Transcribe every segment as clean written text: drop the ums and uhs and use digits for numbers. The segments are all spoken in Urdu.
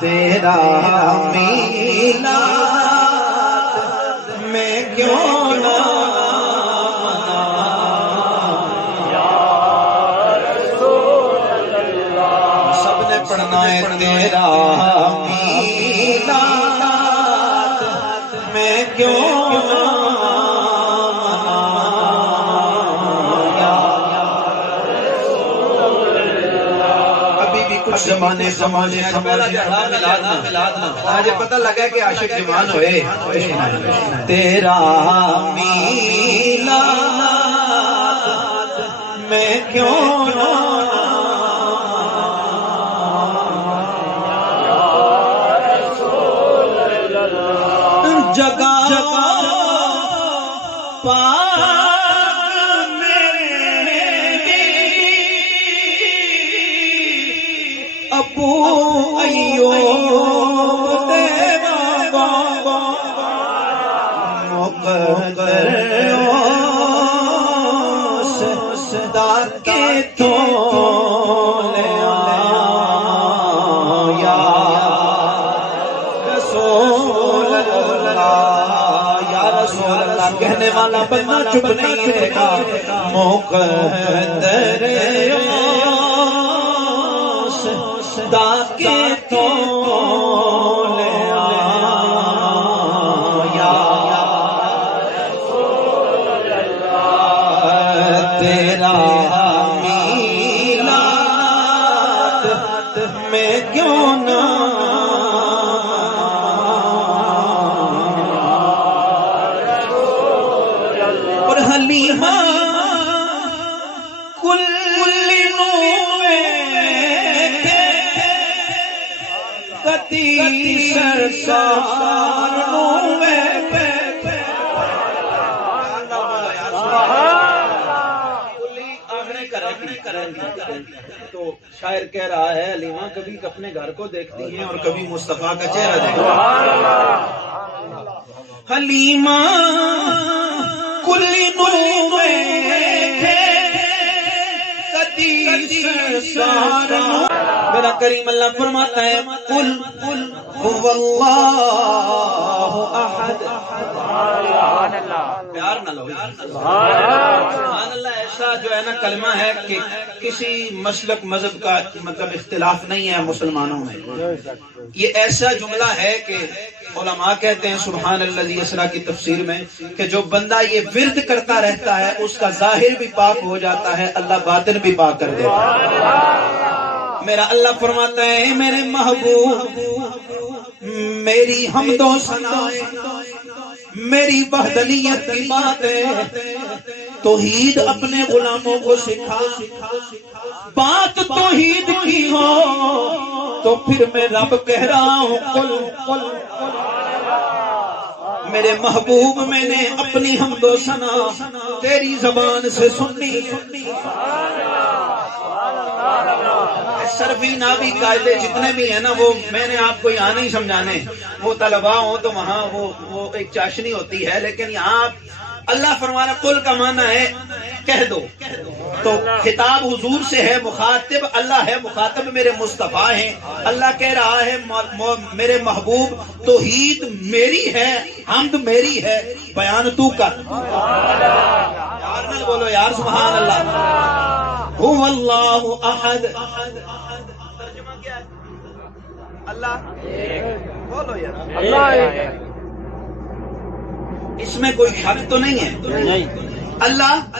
تیرا میلاد میں کیوں نہ سب نے پڑھنا ہے تیرا میلاد میں کیوں نہ زمانے آج پتہ لگا کہ عاشق جوان ہوئے تیرا میلاد میں کیوں نہ جگہ ابو ایوب تیرا مقدر صدا کے تو لے آیا رسول اللہ یا رسول اللہ کہنے والا بندہ چپ نہیں رہے گا مقدر صدا کے تو لے آیا تیرا میلاد میں کیوں نہ اور حلیمہ کل سرکار تو شاعر کہہ رہا ہے حلیمہ کبھی اپنے گھر کو دیکھتی ہیں اور کبھی مصطفیٰ کا چہرہ دیکھتی ہیں حلیمہ کلی نور میرا کریم اللہ فرماتا ہے قل هو اللہ احد پیار نہ لو سبحان اللہ ایسا جو ہے نا کلمہ ہے کہ کسی مسلک مذہب کا مطلب اختلاف نہیں ہے مسلمانوں میں یہ ایسا جملہ ہے کہ علماء کہتے ہیں سبحان الذی اسریٰ کی تفسیر میں کہ جو بندہ یہ ورد کرتا رہتا ہے اس کا ظاہر بھی پاک ہو جاتا ہے اللہ باطن بھی پاک کر دیتا ہے میرا اللہ فرماتا ہے میرے محبوب میری حمد و ثنا میری وحدانیت کی بات ہے توحید اپنے غلاموں کو سکھا بات توحید کی ہو تو پھر میں رب کہہ رہا ہوں قل میرے محبوب میں نے اپنی حمد و ثنا تیری زبان سے سنی صرفی نابی قاعدے جتنے بھی ہیں نا وہ میں نے آپ کو یہاں نہیں سمجھانے وہ طلباء ہوں تو وہاں وہ ایک چاشنی ہوتی ہے لیکن یہاں اللہ فرمانا قل کا معنی ہے کہہ دو تو خطاب حضور سے ہے مخاطب اللہ ہے مخاطب میرے مصطفیٰ ہیں اللہ کہہ رہا ہے میرے محبوب توحید میری ہے حمد میری ہے بیان تو کر یار نہ بولو یار سبحان اللہ هو اللہ احد ترجمہ کیا ہے اللہ بولو یار اللہ اس میں کوئی شک تو نہیں ہے اللہ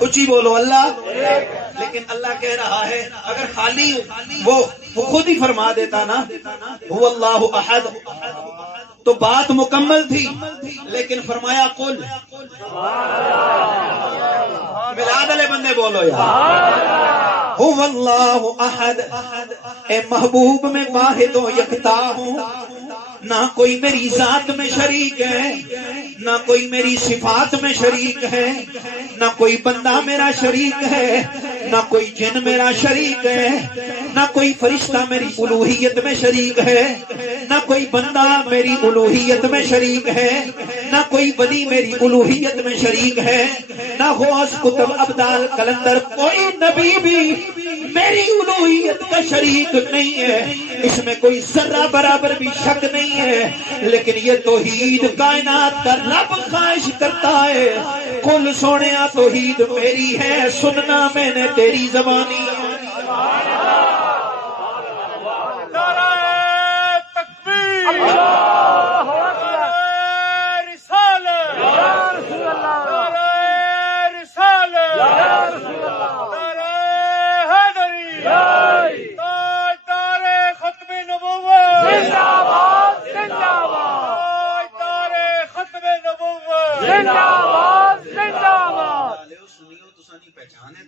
اونچی بولو اللہ لیکن اللہ کہہ رہا ہے اگر خالی وہ خود ہی فرما دیتا نا هو اللہ احد تو بات مکمل تھی لیکن فرمایا قل ملاد علیہ بندے بولو یار هو اللہ احد اے محبوب میں واحد و یکتا ہوں نہ کوئی میری ذات میں شریک ہے نہ کوئی میری صفات میں شریک ہے نہ کوئی بندہ میرا شریک ہے نہ کوئی جن میرا شریک ہے نہ نہ کوئی فرشتہ میری الوہیت میں شریک ہے، نہ کوئی بندہ میری الوہیت میں شریک ہے، نہ کوئی ولی میری الوہیت میں شریک ہے، نہ غوث قطب ابدال کلندر کوئی نبی بھی میری الوہیت کا شریک نہیں ہے، اس میں کوئی ذرہ برابر بھی شک نہیں ہے۔ لیکن یہ توحید کائنات کا رب خواہش کرتا ہے، قل سونیا توحید میری ہے، سننا میں نے تیری زبانی۔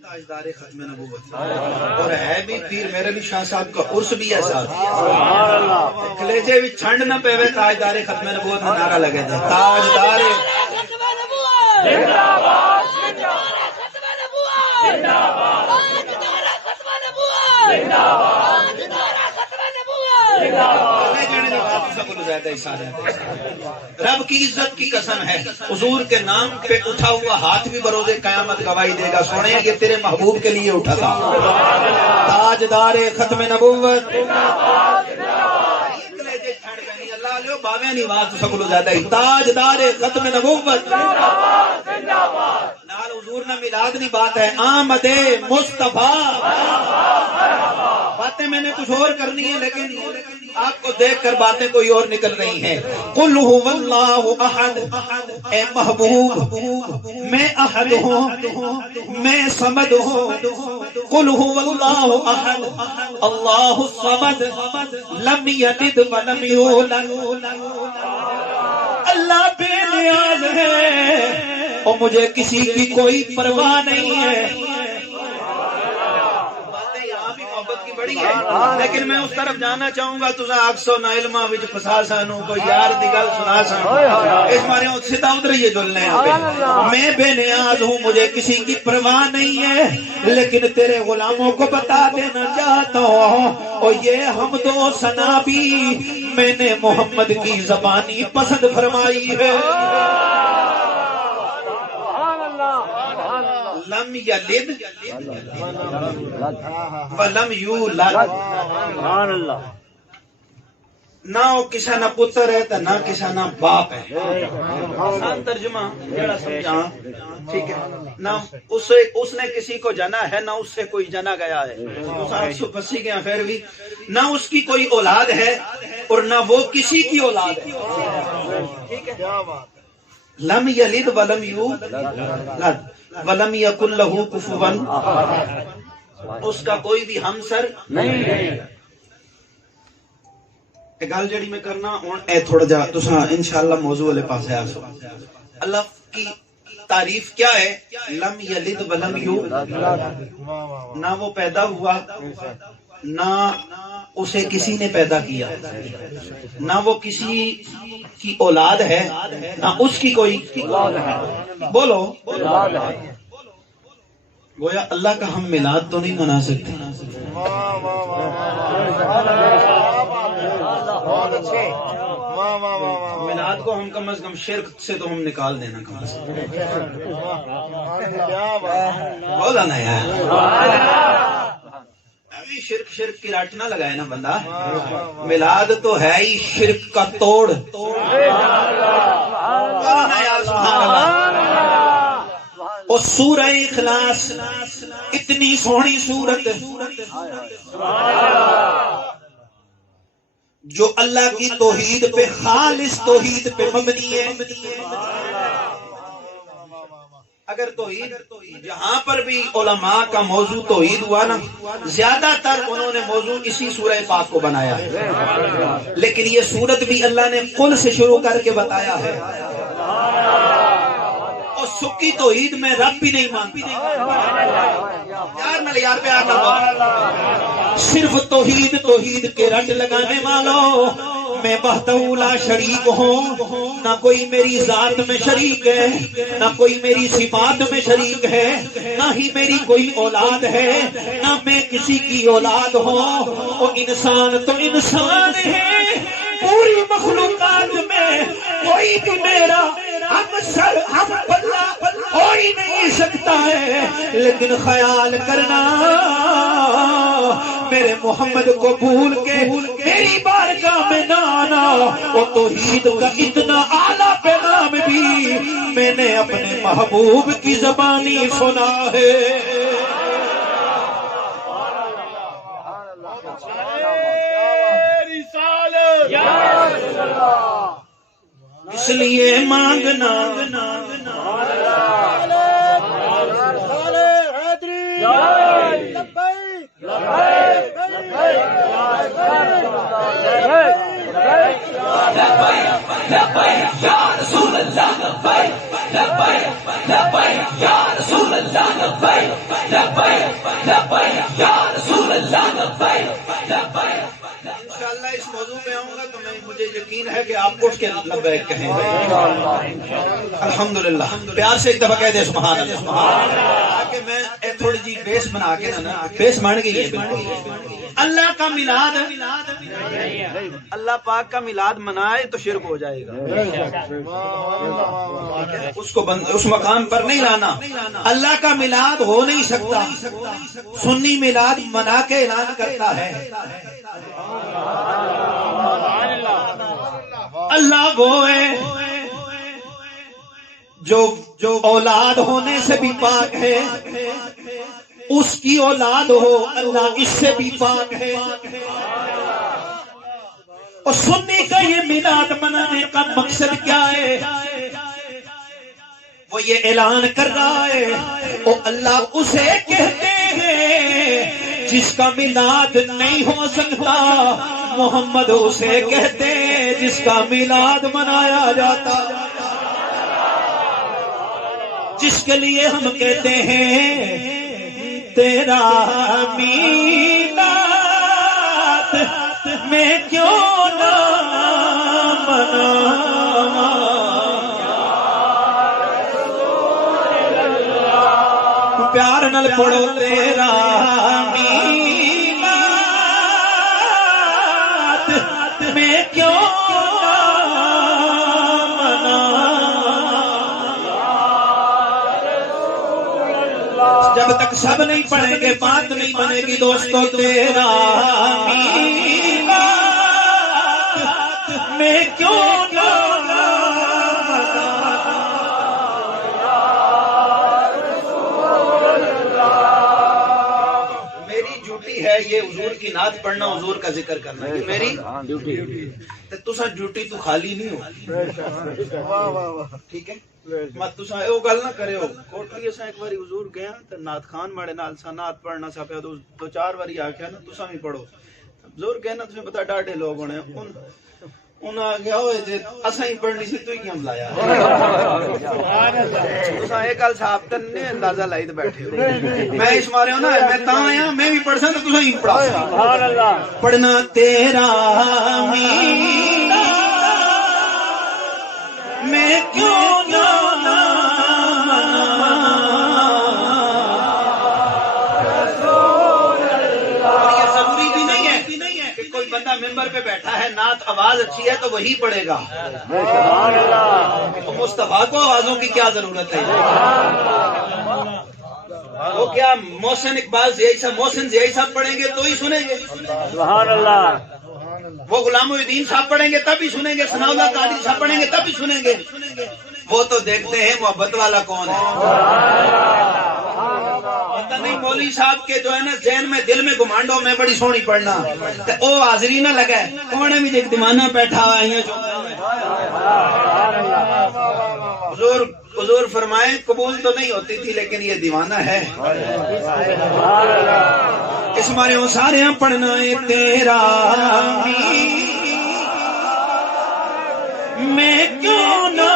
تاجدار ختم نبوت اور ہے بھی پیر میرے بھی شاہ صاحب کا عرس بھی ایسا کلیجے بھی چھنڈ نہ پے تاجدار ختم نبوت میں نعرہ لگے تھے تاجدار ختم نبوت زندہ باد تاجدار ختم نبوت زندہ باد تاجدار ختم نبوت زندہ باد تاجدار ختم نبوت زندہ باد کہنے کی بات سب کو زیادہ اشارہ ہے۔ رب کی عزت کی قسم ہے، حضور کے نام پہ اٹھا ہوا ہاتھ بھی بروز قیامت گواہی دے گا، سونے یہ تیرے محبوب کے لیے اٹھا تھا۔ تاجدار ختم نبوت باوے نہیں بات سکولو زیادہ ہی تاجدار ختم نبوت نال حضور نے میلاد نہیں بات ہے آمد مصطفیٰ۔ باتیں میں نے کچھ اور کرنی ہے لیکن آپ کو دیکھ کر باتیں کوئی اور نکل رہی ہیں۔ قل هو اللہ احد، اے محبوب میں احد ہوں، میں صمد ہوں۔ قل هو اللہ احد اللہ الصمد لم یلد ولم یولد۔ اللہ بے نیاز ہے اور مجھے کسی کی کوئی پرواہ نہیں ہے۔ بڑی ہے لیکن میں اس طرف جانا چاہوں گا تو آکسو نہ علمہ وچ پھسا سانو کوئی یار دی گل سنا سانو اس مارے سیدھا ادھر ہی جلنے ہیں۔ میں بے نیاز ہوں، مجھے کسی کی پرواہ نہیں ہے، لیکن تیرے غلاموں کو بتا دینا چاہتا ہوں اور یہ حمد و ثنا بھی میں نے محمد کی زبانی پسند فرمائی ہے۔ لم یلد ولم یولد، نہ وہ کسی نہ پتر ہے تو نہ کسی نہ باپ ہے۔ آسان ترجمہ جڑا سمجھا ٹھیک ہے، نہ اس نے کسی کو جنا ہے نہ اس سے کوئی جنا گیا ہے، پھنسی گیا پھر بھی نہ اس کی کوئی اولاد ہے اور نہ وہ کسی کی اولاد ہے۔ ٹھیک ہے، لم یلد ولم یولد ولم یکن لہ کفوا، اس کا کوئی بھی ہمسر نہیں۔ گل جڑی میں کرنا ہوں اے تھوڑا جا تساں انشاءاللہ موضوع والے پاسے آسو۔ اللہ کی تعریف کیا ہے؟ لم یلد ولم یولد، نہ وہ پیدا ہوا نہ اسے کسی نے پیدا کیا، نہ وہ کسی کی اولاد ہے نہ اس کی کوئی بولو گویا اللہ کا ہم میلاد تو نہیں منا سکتے، میلاد کو ہم کم از کم شرک سے تو ہم نکال دینا کم از کم، بولا نا یار شرک کی راٹ نہ لگائے نا بندہ۔ میلاد تو ہے ہی شرک کا توڑ۔ اور سورہ اخلاص اتنی سونی سورت جو اللہ کی توحید پہ خالص توحید پہ مبنی ہے۔ اگر توحید جہاں پر بھی علماء کا موضوع توحید ہوا نا زیادہ تر انہوں نے موضوع اسی سورہ پاک کو بنایا ہے، لیکن یہ سورت بھی اللہ نے قل سے شروع کر کے بتایا ہے۔ اور سکی توحید میں رب بھی نہیں مانتی، یار پیار نہ صرف توحید کے رٹ لگانے والوں میں وحدہ لا شریک ہوں، نہ کوئی میری ذات میں شریک ہے، نہ کوئی میری صفات میں شریک ہے، نہ ہی میری کوئی اولاد ہے، نہ میں کسی کی اولاد ہوں۔ وہ انسان تو انسان ہے، پوری مخلوقات میں کوئی بھی میرا ہم سر ہم پلہ ہو ہی نہیں سکتا ہے، لیکن خیال کرنا میرے محمد کو بھول کے میری بارگاہ میں نہ آنا۔ وہ توحید کا اتنا اعلیٰ پیغام بھی میں نے اپنے محبوب کی زبانی سنا ہے۔ اس لیے مانگنا انشاءاللہ اس موضوع پہ آؤں گا تو مجھے یقین ہے کہ آپ کو اس کے لبیک کہیں گے الحمدللہ۔ پیار سے ایک دفعہ کہہ دے سبحان اللہ۔ کہ میں تھوڑی جی بیس بنا کے نا بیس بن گئی ہے بالکل۔ اللہ کا میلاد، اللہ پاک کا میلاد منائے تو شرک ہو جائے گا، اس کو اس مقام پر نہیں لانا۔ اللہ کا میلاد ہو نہیں سکتا، سنی میلاد منا کے اعلان کرتا ہے۔ اللہ وہ ہے جو اولاد ہونے سے بھی پاک ہے، اس کی اولاد ہو اللہ اس سے بھی پاک ہے۔ اور سنی کا یہ میلاد منانے کا مقصد کیا ہے؟ وہ یہ اعلان کر رہا ہے وہ اللہ اسے کہتے ہیں جس کا میلاد نہیں ہو سکتا، محمد اسے کہتے ہیں جس کا میلاد منایا جاتا، جس کے لیے ہم کہتے ہیں تیرا میلاد میں کیوں نہ مناواں، پیار نال پڑھو تیرا میلاد میں کیوں جب تک سب نہیں پڑھیں گے بات نہیں بنے گی دوستو۔ تیرا میلاد میں کیوں نہ میری ڈیوٹی ہے یہ حضور کی نعت پڑھنا، حضور کا ذکر کرنا، یہ میری ڈیوٹی۔ تساں ڈیوٹی تو خالی نہیں ہو، ٹھیک ہے؟ مت تساں او گل نہ کریو کوٹلی اساں ایک باری حضور گیا تے نعت خان ماڑے نال سا نعت پڑھنا سا پیا دو چار باری آکھیا نا تساں بھی پڑھو۔ حضور کہنا تساں پتہ ڈاڈے لوگ ہونے انہاں آکھیا ہوئے جے اساں ہی پڑھنی سی تو ہی کیوں لایا سبحان اللہ۔ تساں ایک گل صاحب تے نہیں اندازہ لائی تے بیٹھے ہو، میں اس مارے ہوں نا میں تاں آیا میں بھی پڑھ سکتا تساں ہی پڑھا سبحان اللہ۔ پڑھنا تیرا میلاد میں کیوں نہ بندہ ممبر پہ بیٹھا ہے نعت آواز اچھی ہے تو وہی پڑھے گا، مصطفیٰ کو آوازوں کی کیا ضرورت ہے؟ وہ کیا محسن اقبال ضیائی صاحب محسن ضیائی صاحب پڑھیں گے تو ہی سنیں گے سبحان اللہ، وہ غلام الدین صاحب پڑھیں گے تب ہی سنیں گے، ثناء اللہ قادری صاحب پڑھیں گے تب ہی سنیں گے۔ وہ تو دیکھتے ہیں محبت والا کون ہے، پتہ نہیں مولوی صاحب کے جو ہے نا ذہن میں دل میں گمانڈو میں بڑی سونی پڑھنا او حاضری نہ لگے کونے بھی ایک دیوانہ بیٹھا ہوا ہے۔ حضور فرمائے قبول تو نہیں ہوتی تھی لیکن یہ دیوانہ ہے، اس مارے وہ سارے پڑھنا ہے تیرا میں کیوں نہ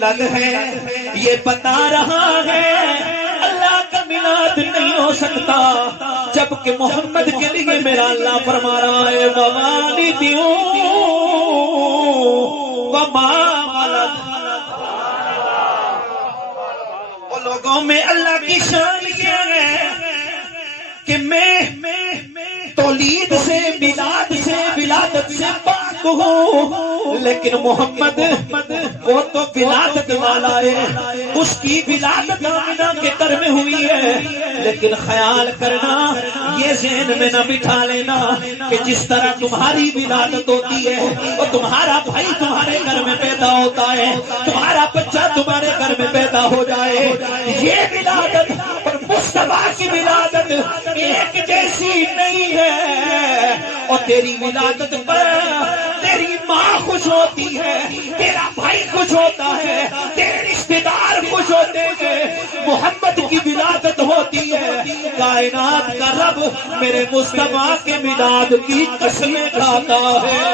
لگ ہے، یہ بتا رہا ہے میلاد نہیں ہو سکتا جبکہ محمد کے لیے میرا اللہ فرما رہا ہے ووالدیوں وما ولد. وہ لوگوں میں اللہ کی شان یہ ہے کہ میں تولید سے میلاد سے ولادت سے پاک ہوں، لیکن محمد وہ تو ولادت والا ہے، اس کی ولادت آمنہ کے گھر میں ہوئی ہے. لیکن خیال کرنا، یہ ذہن میں نہ بٹھا لینا کہ جس طرح تمہاری ولادت ہوتی ہے اور تمہارا بھائی تمہارے گھر میں پیدا ہوتا ہے، تمہارا بچہ تمہارے گھر میں پیدا ہو جائے، یہ ولادت اور مصطفیٰ کی ولادت ایک جیسی نہیں ہے. اور تیری ولادت پر تیری ماں خوش ہوتی ہے، تیرا بھائی خوش ہوتا ہے، تیرے رشتے دار خوش ہوتے ہیں. محمد کی ولادت ہوتی ہے، کائنات کا رب میرے مصطفیٰ کے میلاد کی قسمیں کھاتا ہے.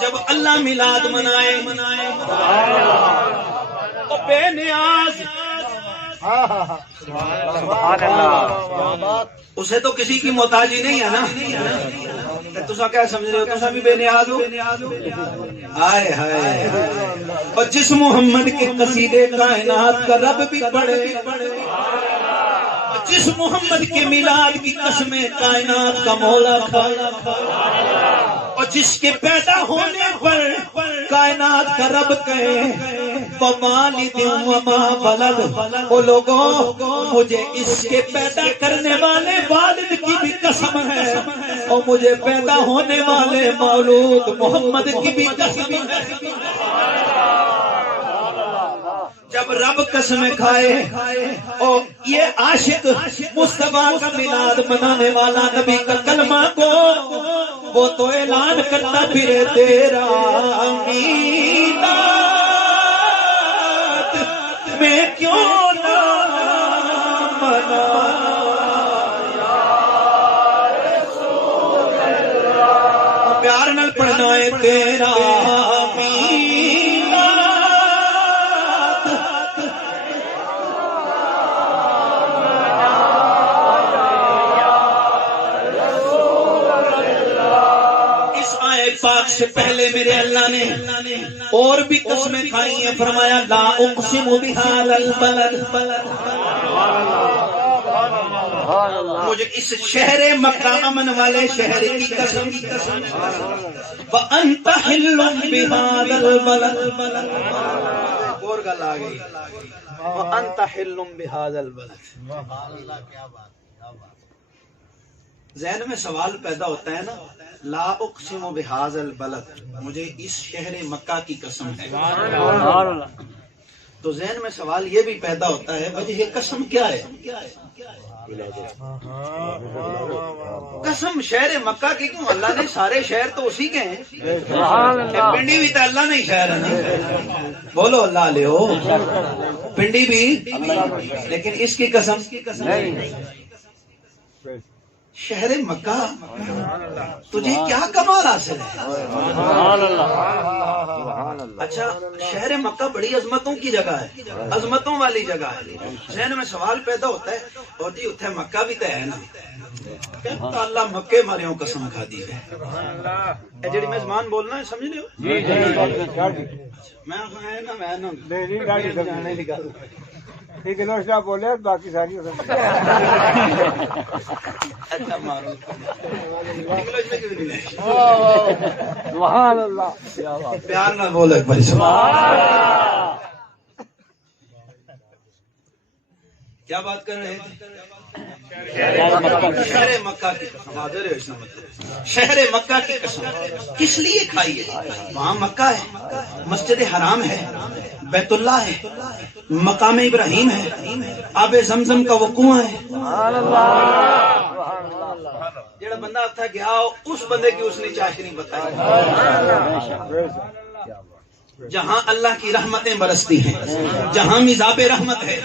جب اللہ میلاد منائے تو بے نیاز اسے تو کسی کی محتاجی نہیں ہے نا. تسا کیا سمجھ رہے ہو؟ تسا بھی بے نیاز ہو. ہائے ہائے. اور جس محمد کے قصیدے کائنات کا رب بھی پڑھے، جس محمد کے میلاد کی قسمیں کائنات کا مولا کھایا، اور جس کے پیدا ہونے پر کائنات کا رب کہے ووالد وما ولد. وہ لوگوں، مجھے اس کے پیدا کرنے والے والد کی بھی قسم ہے اور مجھے پیدا ہونے والے مولود محمد کی بھی قسم ہے. جب رب قسم کھائے اور یہ عاشق مصطفیٰ کا میلاد منانے والا نبی کا کلمہ کو وہ تو اعلان کرتا پھرے تیرا میلاد میں کیوں نہ منایا. پیار نال پڑھنا ہے تیرا پاک سے پہلے میرے اللہ نے اور بھی قسمیں کھائی ہیں. فرمایا لا اقسم بهذا البلد، مجھے اس شہر مکہ امن والے شہر کی قسم، وانت حل بهذا البلد. اور گل آ گئی وانت حل بهذا البلد. ذہن میں سوال پیدا ہوتا ہے نا، لا اقسم بهذا البلد، مجھے اس شہر مکہ کی قسم ہے. تو ذہن میں سوال یہ بھی پیدا ہوتا ہے وجہ قسم کیا ہے؟ قسم شہر مکہ کی کیوں؟ اللہ نے سارے شہر تو اسی کے ہیں. پنڈی بھی تو اللہ نے شہر ہے نا. بولو اللہ لے ہو. پنڈی بھی، لیکن اس کی قسم شہر مکہ. تجھے کیا کمال حاصل ہے؟ اچھا شہر مکہ بڑی عظمتوں کی جگہ ہے، عظمتوں والی جگہ ہے. ذہن میں سوال پیدا ہوتا ہے اور جی اتنے مکہ بھی تو ہے نا، اللہ مکے ماریوں قسم کھا دی ہے. جڑی میزبان بولنا ہے سمجھ لیو. ٹھیک ہے نوشا بولے باقی ساری سبحان اللہ. پیار نہ بولے بھائی. کیا بات کر رہے ہیں؟ شہر مکہ کی قسم. شہر مکہ کی قسم کس لیے کھائی ہے؟ وہاں مکہ ہے، مسجد حرام ہے، بیت اللہ ہے، مقام ابراہیم ہے، آب زمزم کا وہ کنواں ہے. جڑا بندہ تھا گیا اس بندے کی اس نے چاشنی بتائی. جہاں اللہ کی رحمتیں برستی ہیں، جہاں مزاب رحمت ہے،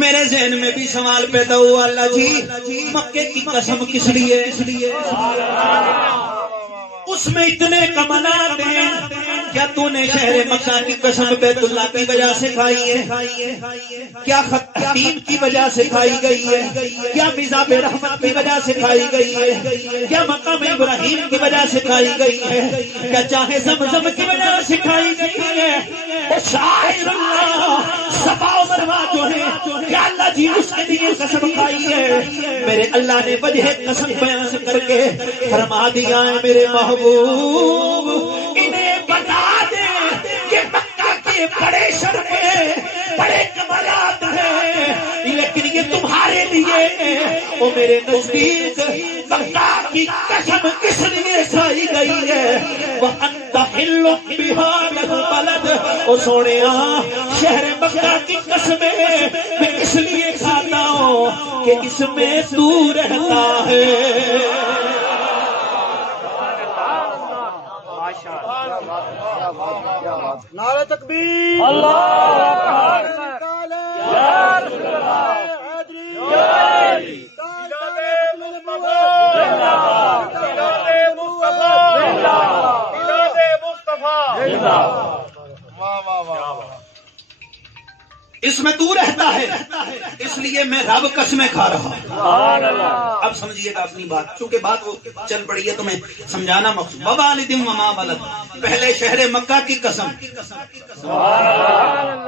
میرے ذہن میں بھی سوال پیدا ہوا، اللہ جی مکے کی قسم کس لیے؟ اس میں اتنے کمالات ہیں، کیا تو نے شہر مکہ کی قسم بیت اللہ کی وجہ سے کھائی ہے؟ کیا خطیم کی وجہ سے کھائی گئی ہے؟ کیا مزاب رحمت کی وجہ سے کھائی گئی ہے؟ کیا مقام ابراہیم کی وجہ سے کھائی گئی ہے؟ کیا چاہے زمزم کی وجہ سے کھائی گئی ہے؟ اے شاعر اللہ صفا و مروا جو ہے، کیا اللہ جی اس کے لیے قسم کھائی ہے؟ میرے اللہ نے وجہ قسم بیان کر کے فرما دیا ہے، میرے محبوب انہیں بتا دے کہ مکہ کے بڑے شرفے بڑے کمالات ہیں، لیکن یہ تمہارے لیے وہ میرے نزدیک مکہ کی قسم کس لیے کھائی گئی ہے؟ وَأَنْتَ حِلٌّ بِهَذَا الْبَلَدِ، او سونیا شہر مکہ کی قسمیں میں اس لیے کھاتا ہوں کہ اس میں تو رہتا ہے. نعرہ تکبیر، اس میں تو رہتا ہے، اس لیے میں رب قسمیں کھا رہا ہوں. اب سمجھیے گا اپنی بات، چونکہ بات وہ چل پڑی ہے تو میں سمجھانا مقصود. ووالد وما ولد، پہلے شہر مکہ کی قسم.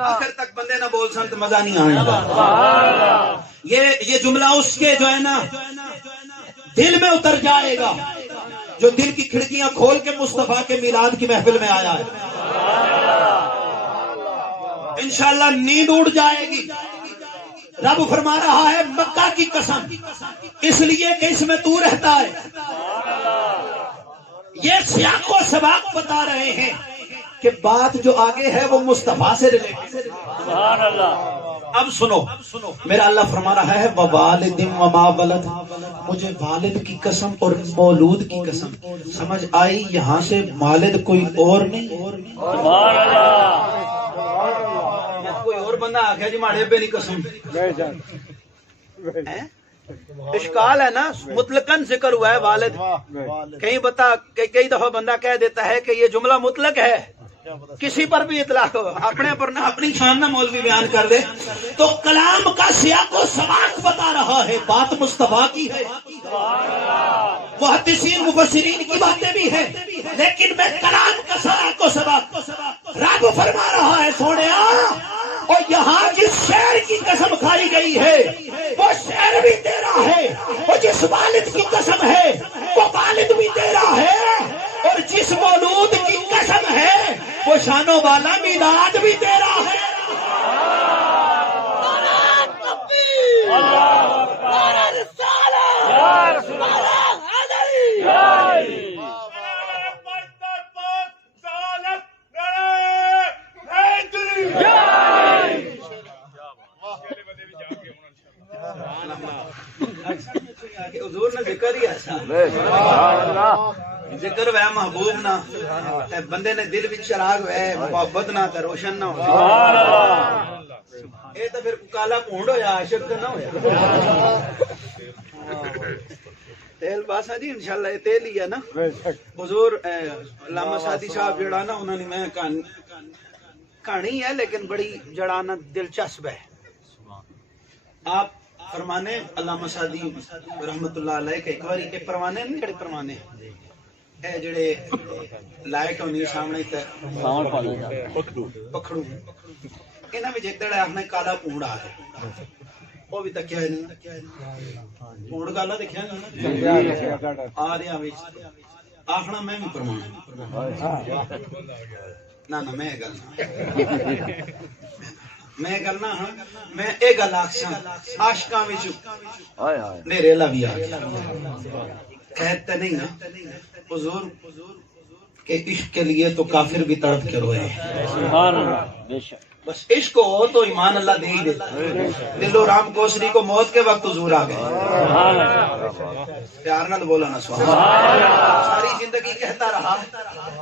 آخر تک بندے نہ بول سن تو مزہ نہیں آنے لگا. یہ جملہ اس کے جو ہے نا دل میں اتر جائے گا، جو دل کی کھڑکیاں کھول کے مصطفیٰ کے میلاد کی محفل میں آیا ہے. انشاءاللہ نیند اڑ جائے گی. رب فرما رہا ہے مکہ کی قسم، اس لیے کہ اس میں تو رہتا ہے. یہ سیاق و سباق بتا رہے ہیں کہ بات جو آگے ہے وہ مصطفیٰ سے ریلیٹڈ. اب سنو، میرا اللہ فرما رہا ہے ووالد وما ولد، مجھے والد کی قسم اور مولود کی قسم. سمجھ آئی یہاں سے والد کوئی اور نہیں. کوئی اور بندہ آ گیا جی ماڑے ابے نہیں قسم. اشکال ہے نا، مطلقاً ذکر ہوا ہے والد. کئی دفعہ بندہ کہہ دیتا ہے کہ یہ جملہ مطلق ہے، کسی پر بھی اطلاق ہو، اپنے پر نہ اپنی شان نہ مولوی بیان کر دے. تو کلام کا سیاق و سباق بتا رہا ہے، بات مصطفیٰ کی ہے، محدثین مفسرین کی باتیں بھی ہیں، لیکن میں کلام کا سیاق و سباق. رب فرما رہا ہے سونیا، اور یہاں جس شہر کی قسم کھائی گئی ہے وہ شہر بھی تیرا ہے، اور جس والد کی قسم ہے وہ والد بھی تیرا ہے، اور جس مولود کی قسم ہے وہ شانوں والا میلاد بھی تیرا ہے. حضور نے ذکر ہی ایسا ذکر وے محبوب نہ بندے نے دل وچ چراغ وے محبت نہ تے روشن نہ ہو. اے تے پھر کالا پونڈ ہویا، عاشق تے نہ ہویا. تیل باسا جی انشاءاللہ یہ تیل ہی ہے نا. حضور علامہ سعدی صاحب جڑا نا انہوں نے میں کہانی ہے لیکن بڑی جڑانا دلچسپ ہے. آپ فرمانے علامہ سعدی رحمت اللہ علیہ کے ایک بار ایک پروانے نہیں جڑے پروانے اے جڑے لائٹ ہونی سامنے تے پکھڑو انہاں وچ ایک دڑا اپنے کالا پونڈ آ گیا، وہ بھی تکیا نہیں پونڈ کالا دیکھیا نہیں آ رہا وچ آخنا میں بھی پروانا نہ میں گل میں گلنا ہاں میں اے گل آکھساں عاشقاں وچ میرے اللہ بھی آ گیا. کہتے نہیں نا حضور کہ عشق کے لیے تو کافر بھی تڑپ کے روئے ہیں. بس عشق ہو تو ایمان اللہ دے ہی دیتا. دلو رام کوسری کو موت کے وقت حضور آ گئے. پیار نہ بولا نا سبحان اللہ۔ ساری زندگی کہتا رہا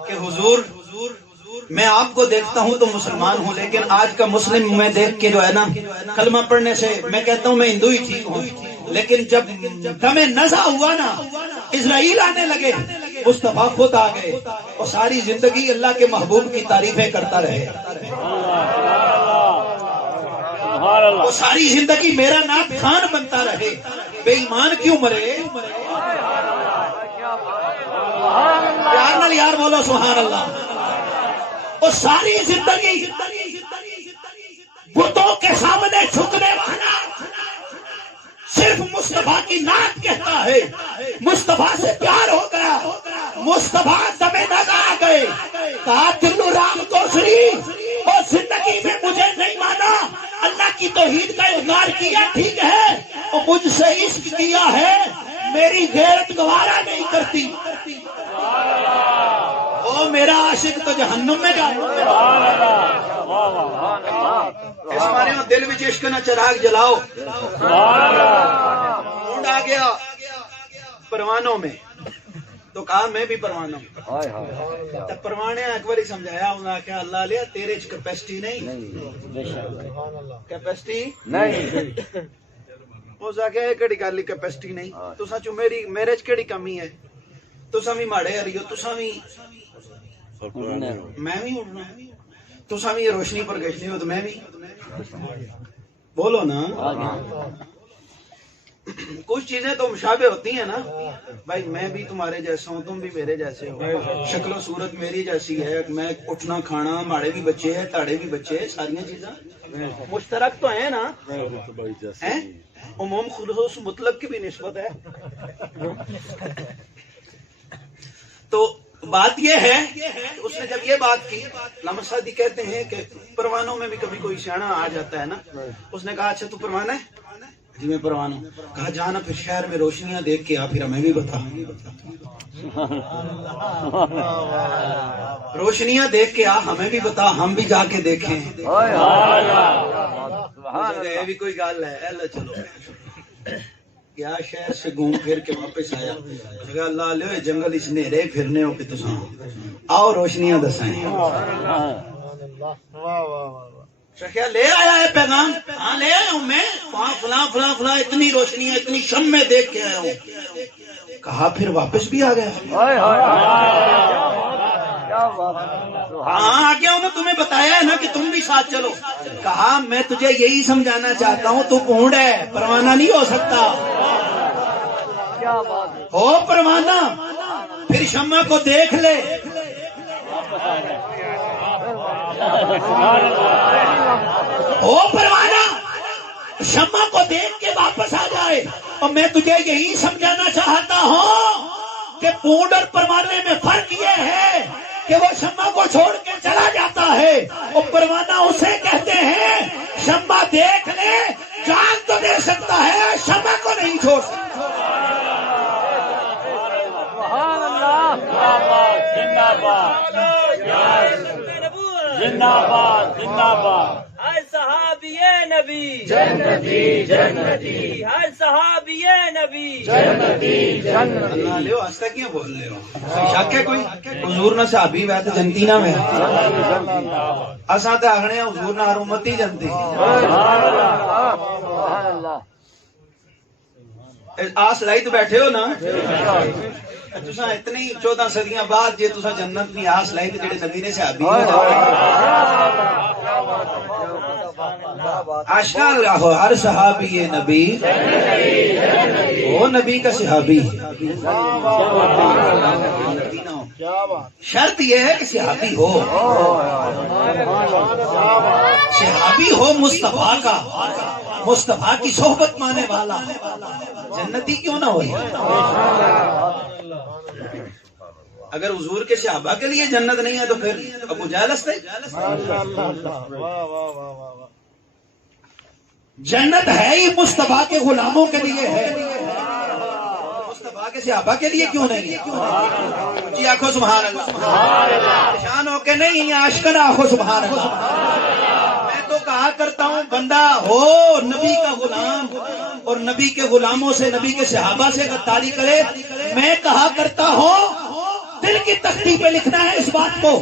کہ حضور میں آپ کو دیکھتا ہوں تو مسلمان ہوں، لیکن آج کا مسلم میں دیکھ کے جو ہے نا کلمہ پڑھنے سے میں کہتا ہوں میں ہندو ہی ٹھیک ہوں، لیکن جب دم نزع ہوا نا، اسرائیل آنے لگے، مصطفیٰ خود آ گئے اور ساری زندگی اللہ کے محبوب کی تعریفیں کرتا رہے۔ وہ ساری زندگی میرا نام خان بنتا رہے، بے ایمان کیوں مرے؟ پیار نال یار بولو سبحان اللہ۔ اور ساری زندگی بتوں کے سامنے جھکنے والا صرف مصطفیٰ کی نعت کہتا ہے، مصطفیٰ سے پیار ہو گیا، مصطفیٰ دم نزع آ گئے، کہا دلو رام کو سری، اور زندگی میں مجھے نہیں مانا، اللہ کی توحید کا اظہار کیا ٹھیک ہے، اور مجھ سے عشق کیا ہے، میری غیرت گوارا نہیں کرتی، او میرا عاشق تو جہنم میں جائے۔ اس مانے دل میں عشق نہ چراغ جلاؤ۔ اونٹ آ گیا پروانوں میں تو کہا میں بھی پروانہ ہوں۔ تب پروانے ایک بار ہی سمجھایا، انہوں نے کہا اللہ لیا تیرے کیپیسٹی نہیں، کیپیسٹی نہیں، اس آ کے کہڑی گل کیپیسٹی نہیں، تساں چوں میرے چ کہڑی کمی ہے، تساں بھی ماڑے ہریو، تساں بھی میں بھی اڑنا، تساں بھی روشنی پر گشتے ہو تو میں بھی، بولو نا۔ کچھ چیزیں تو مشابہ ہوتی ہیں نا، بھائی میں بھی تمہارے جیسا ہوں، تم بھی میرے جیسے ہو، شکل و صورت میری جیسی ہے، میں اٹھنا کھانا، ماڑے بھی بچے ہیں، تاڑے بھی بچے ہیں، ساری چیزیں مشترک تو ہیں نا، عموم خصوص مطلب کی بھی نسبت ہے۔ تو بات یہ ہے اس نے جب یہ بات کی، علامہ سعدی کہتے ہیں کہ پروانوں میں بھی کبھی کوئی سیاح آ جاتا ہے نا، اس نے کہا اچھا تو پروانہ ہے؟ جی میں پروانہ ہوں۔ کہا جانا پھر شہر میں روشنیاں دیکھ کے آ، پھر ہمیں بھی بتا، روشنیاں دیکھ کے آ، ہمیں بھی بتا، ہم بھی جا کے دیکھیں۔ یہ بھی کوئی گل ہے، چلو کیا شہر سے گھوم پھر کے واپس آیا، اللہ لے جنگل اس نیرے پھرنے ہو کہ تساں آؤ روشنیاں دسائیں۔ شخیا لے آیا ہے پیغام، ہاں لے آیا ہوں میں، فلاں فلاں فلاں اتنی روشنیاں اتنی شمع دیکھ کے آیا ہوں۔ کہا پھر واپس بھی آ گیا؟ ہاں آگے انہوں نے تمہیں بتایا ہے نا کہ تم بھی ساتھ چلو۔ کہا میں تجھے یہی سمجھانا چاہتا ہوں، تو اونٹ ہے، پروانہ نہیں ہو سکتا، ہو پروانہ پھر شمع کو دیکھ لے، ہو پروانہ شمع کو دیکھ کے واپس آ جائے۔ اور میں تجھے یہی سمجھانا چاہتا ہوں کہ اونٹ اور پروانے میں فرق یہ ہے کہ وہ شمع کو چھوڑ کے چلا جاتا ہے، اور پروانہ اسے کہتے ہیں شمع دیکھ لے، جان تو دے سکتا ہے، شمع کو نہیں چھوڑ سکتا۔ زندہ باد زندہ باد، ہر صحابی نبی جنتی جنتی، ہر صحابی نبی جنتی جنتی۔ اللہ لے ہستا کیوں بول رہے ہو؟ شک ہے کوئی؟ حضور نہ صحابی وے تے جنتی نہ وے، اساں تے آکھنے حضور نہ ہر امتی جنتی۔ آس لائی تو بیٹھے ہو نا، تساں اتنی 14 صدیاں بعد جے تساں جنت دی آس لائی تے جڑے نبی نے صحابی اشار رہو، ہر صحابی نبی وہ نبی کا صحابی۔ شرط یہ ہے کہ صحابی ہو، صحابی ہو مصطفیٰ کا، مصطفیٰ کی صحبت مانے والا، جنتی کیوں نہ ہو؟ اگر حضور کے صحابہ کے لیے جنت نہیں ہے تو پھر ابو جہل ہستے؟ جنت ہے ہی مصطفیٰ کے غلاموں کے لیے ہے، مصطفیٰ کے صحابہ کے لیے کیوں نہیں؟ جی آخو سبحان اللہ، شان ہو کے نہیں، عاشقانہ آخو سبحان اللہ۔ میں تو کہا کرتا ہوں بندہ ہو نبی کا غلام اور نبی کے غلاموں سے نبی کے صحابہ سے غداری کرے، میں کہا کرتا ہوں دل کی تختی پہ لکھنا ہے اس بات کو